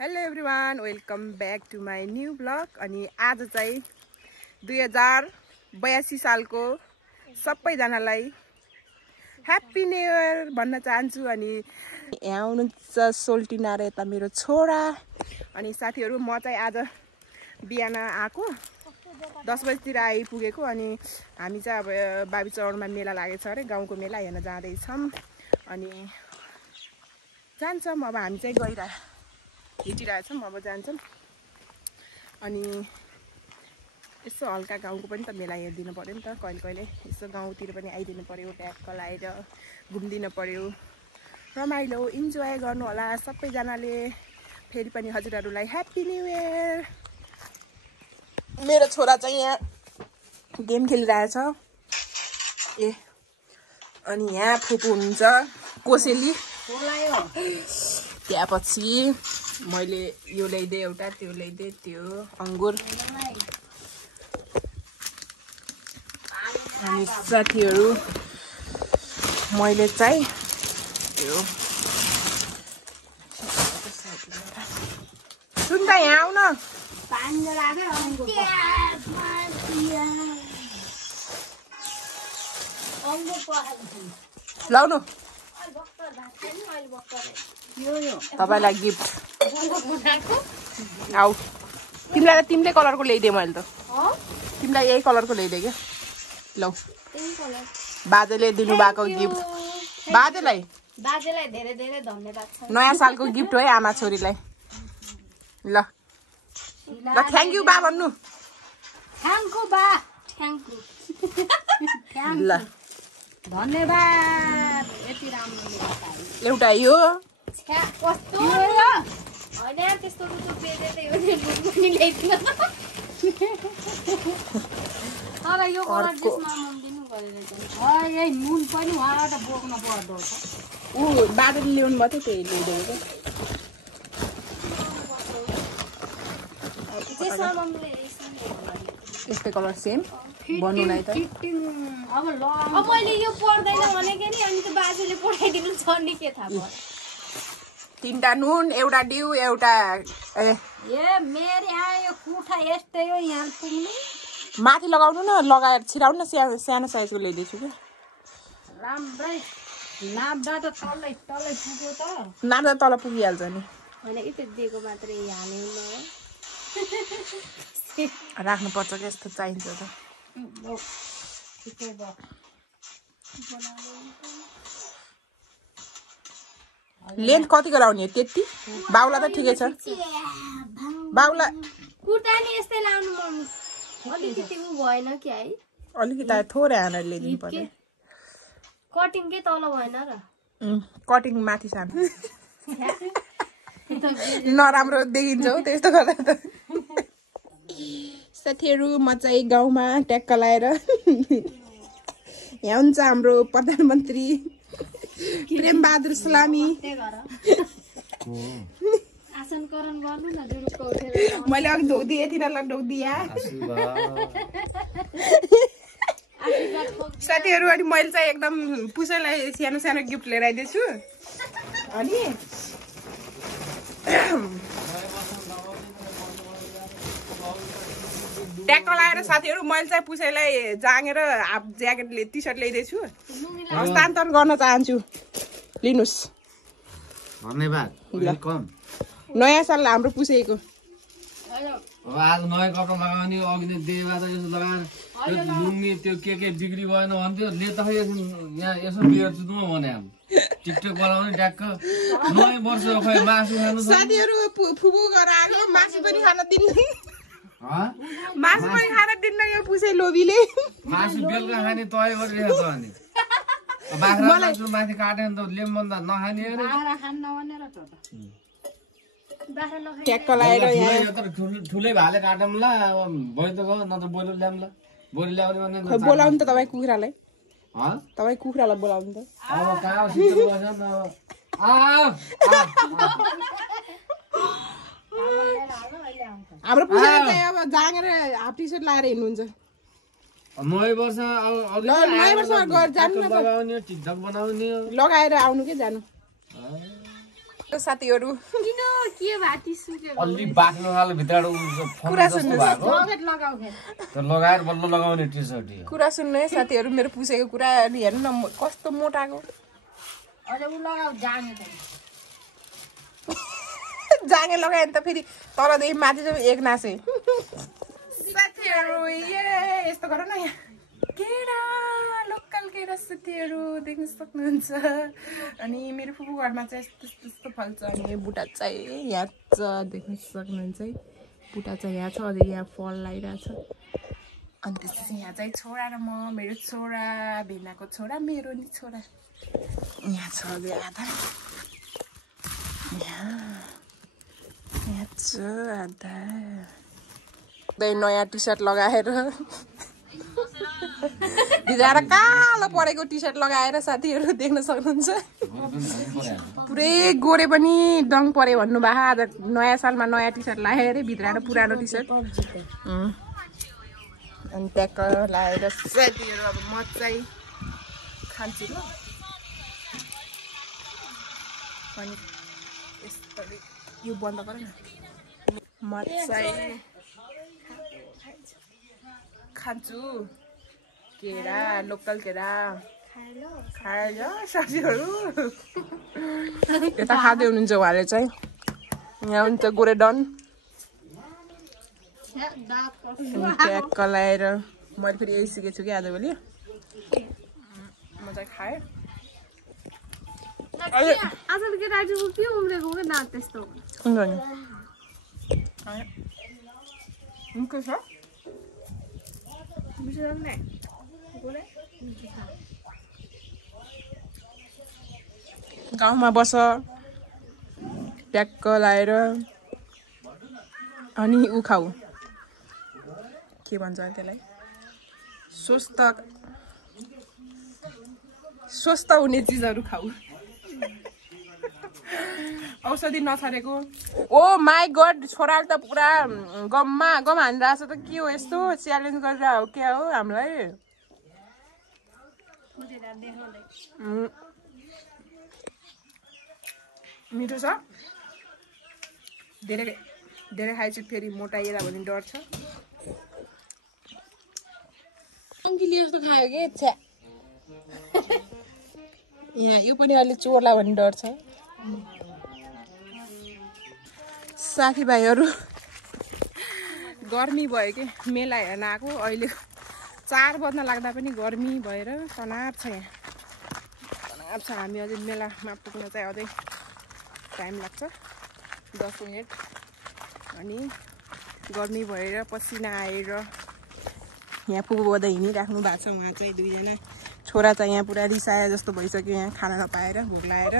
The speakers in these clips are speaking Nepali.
Hello everyone, welcome back to my new blog. अनि आज चाहिँ 2082 सालको सबैजनालाई ह्याप्पी न्यू इयर भन्न चाहन्छु। अनि यहाँ हुनुहुन्छ सोल्टिना र यता मेरो छोरा अनि साथीहरू। म चाहिँ आज बिहान आएको 10 बजीतिर आइपुगेको। अनि हामी चाहिँ अब बाबी चौरमा मेला लागेको छ अरे, गाउँको मेला हेर्न जाँदैछौँ। अनि जान्छौँ, अब हामी चाहिँ हिँडिरहेछौँ, अब जान्छौँ। अनि यसो हल्का गाउँको पनि त मेला हेरिदिनु पऱ्यो नि त, कहिले कहिले यसो गाउँतिर पनि आइदिनु पऱ्यो, ट्याक्क लगाएर घुमिदिनु पऱ्यो, रमाइलो इन्जोय गर्नु होला सबैजनाले। फेरि पनि हजुरहरूलाई ह्याप्पी न्यू इयर। मेरो छोरा चाहिँ यहाँ गेम खेलिरहेछ ए। अनि यहाँ फुपू हुनुहुन्छ कोसेली, त्यहाँपछि मैले यो ल्याइदिएँ एउटा, त्यो ल्याइदिएँ, त्यो अङ्गुर। अनि साथीहरू मैले चाहिँ त्यो सुन त यहाँ आउन लाउनु तपाईलाई गिफ्ट। आऊ तिमीलाई त तिमीले कलरको ल्याइदिएँ मैले त, तिमीलाई यही कलरको ल्याइदिएँ क्या। लौ बाजेले दिनुभएको गिफ्ट, बाजेलाई धेरै धेरै धन्यवाद छ। नयाँ सालको गिफ्ट हो है आमा छोरीलाई। ल ल थ्याङ्क यू बा भन्नु। थ्याङ्क यू बा, थ्याङ्क यू ल धन्यवाद। यति राम्रो एउटा यो कस्तो होइन त्यस्तो रुचो बेच्दै हो नि, पनि ल्याइदिन तर यो कलर जसमा मन दिनु गरेर चाहिँ यही नुन पनि उहाँबाट बोक्न पर्दो छ। ऊ बाटोले ल्याउनु भयो त्यही ल्याइदिएको यस्तै कलर सेम बनाउनु त। अब मैले यो पर्दैन भनेको नि, अनि त बाजेले पठाइदिनु छ नि, के थाहा भयो। 3टा नुन, एउटा डिउ, एउटा ए मेरी आयो कुठा यस्तै हो यहाँ पुग्नु। माथि लगाउनु न, लगाएर छिराउनु न, सानो साइजको ल्याइदिन्छु क्या। राम्रै नाप्दा त तलै तलै पुग्यो त, नाप्दा तल पुगिहाल्छ नि। होइन यति दिएको मात्रै हाल्यो न, राख्नुपर्छ क्या, यस्तो चाहिन्छ त। लेन्थ कतिको लाउने हो? त्यति बाउला त ठिकै छ। बाउला कुर्ता नि यस्तै लाउनु मम्मी, अलिकति उ भएन कि है, अलिकति थोरै हानेर ल्याइदिनु पर्यो। कटिङकै तल भएन र, कटिङ माथि सानो नराम्रो देखिन्छ हौ त्यस्तो गर्दा त। साथीहरू म चाहिँ गाउँमा ट्याक्क लाएर यहाँ हुन्छ हाम्रो प्रधानमन्त्री प्रेम बहादुर सलामी। आसनकरण गर्नु न, जुरुक्क उठेर मैले अघि ढोक्दिएँ, यतिलाई ढोक्दिया साथीहरू। अनि मैले चाहिँ एकदम पुसैलाई सानो सानो गिफ्ट लिएर आइदिएछु। अनि ट्याक्क लगाएर साथीहरू मैले चाहिँ पुसैलाई जाँगेर हाफ ज्याकेट टी सर्ट ल्याइदिएछु, हस्तान्तरण गर्न चाहन्छु। लिनुहोस्, धन्यवाद। नयाँ साल हाम्रो पुसेको। आज नयाँ कपडा लगाउने, अघि नै देवा त यसो लगाएर त्यो लुङ्गी त्यो के बिक्री भएन भन्थ्यो, ले त यहाँ यसो बेर्छु त भने टिकटक बनाउने ट्याक्क। नयाँ वर्ष खोइ मासु खानु साथीहरू फुफु गरेर आएको, मासु पनि खान दिन्न, मासु पनि खान दिन्न यो पुसे लोभीले। मासु बेलुका खाने तय गरिरहेको छ। अनि बाख्रा मासु माथि काट्यो भने त लेमभन्दा नखाने अरे, ट्याक्क लगाएर ठुलै भाले काटौँ ल, भइ त गयो नत्र बोइलो ल्याउँ ल। बोइलो ल्याउने भने बोलाउनु त तपाईँ कुखुरालाई, तपाईँ कुखुरालाई बोलाउनु त। अब कहाँ सिक्नु पर्छ नि अब। हाम्रो पुसाले चाहिँ अब जाँगेर हाफ टी सर्ट लगाएर हिँड्नुहुन्छ। नयाँ वर्ष नयाँ वर्षमा जानु न, लगाउने टिकटक बनाउने लगाएर आउनु के जानु। त साथीहरू किन के भाटी सुकेको अलि बाक्नु खाले भित्रबाट कुरा सुन्नु जकेट लगाऊ खे त्यो लगाएर बल्ल लगाउने टी-सर्ट हो कुरा सुन्नु है साथीहरू मेरो पुसेको कुरा हेर्नु न कस्तो मोटाको अझ उ लगाऊ जाने त जाँगे लगायो नि त फेरि तलदेखि माथि चाहिँ एक नासे साथीहरू यस्तो गर न यहाँ केरा लोकल केरा साथीहरू देख्न सक्नुहुन्छ अनि मेरो फुपू घरमा चाहिँ यस्तो फल्छ अनि बुटा चाहिँ यहाँ छ देख्न सक्नुहुन्छ है बुटा चाहिँ यहाँ छ अझै यहाँ फल लगाइरहेछ अनि त्यसपछि यहाँ चाहिँ छोरा र म मेरो छोरा भेनाको छोरा मेरो नि छोरा यहाँ छ अझै आधा यहाँ छ आधा नयाँ टी सर्ट लगाएर भिजाएर कालो परेको टी सर्ट लगाएर साथीहरू देख्न सक्नुहुन्छ पुरै गोरे पनि डङ परे भन्नुभएको आज नयाँ सालमा नयाँ टी सर्ट लगाएर भित्राएर पुरानो टी सर्ट अनि ट्याक्क लगाएर साथीहरू अब म चाहिँ खान्छु ल अनि यस्तरी यो बन्द गर न म चाहिँ खान्छु केरा लोकल केरा खाएर साथीहरू यता खाँदै हुनुहुन्छ उहाँले चाहिँ यहाँ हुन्छ गोरे डन ट्याक्क लगाएर मैले फेरि यही सिकेको छु कि आजभोलि म चाहिँ खाएँ आजल के राजुको के उम्रेको के दाँत त्यस्तो हुन्छ नि के छ गाउँमा बस ट्याक्क लगाएर अनि उ खाऊ के भन्छ त्यसलाई स्वस्थ हुने चिजहरू खाऊ औषधि नछरेको ओ माई गड छोराले त पुरा गम हानिरहेछ त के हो यस्तो च्यालेन्ज गरेर हो क्या हो हामीलाई मिठो छ धेरै खाएपछि फेरि मोटाइएला भन्ने डर छ अङ्किले जस्तो खायो कि छ्या यहाँ यो पनि अलि चोर्ला भन्ने डर छ साथीभाइहरू गर्मी भयो कि मेला हेर्न आएको अहिले 4 बज्न लाग्दा पनि गर्मी भएर तनाव छ यहाँ तनाव छ हामी अझै मेलामा पुग्न चाहिँ अझै टाइम लाग्छ 10 मिनट अनि गर्मी भएर पसिना आएर यहाँ पुगोदा हिँडिराख्नु भएको छ उहाँ चाहिँ दुईजना छोरा चाहिँ यहाँ पुरा रिसाए जस्तो भइसक्यो यहाँ खाना नपाएर भोक लागेर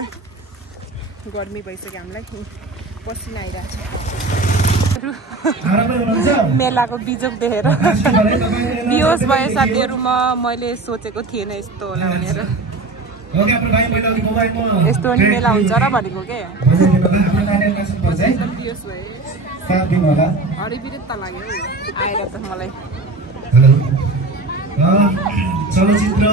गर्मी भइसक्यो हामीलाई पसिना आइरहेको छ मेलाको बिजोक देखेर बिहोस भए साथीहरू मैले सोचेको थिएन यस्तो होला भनेर यस्तो पनि मेला हुन्छ र भनेको के बिहोस भए हरिबिरित लाग्यो आएर त मलाई चलचित्र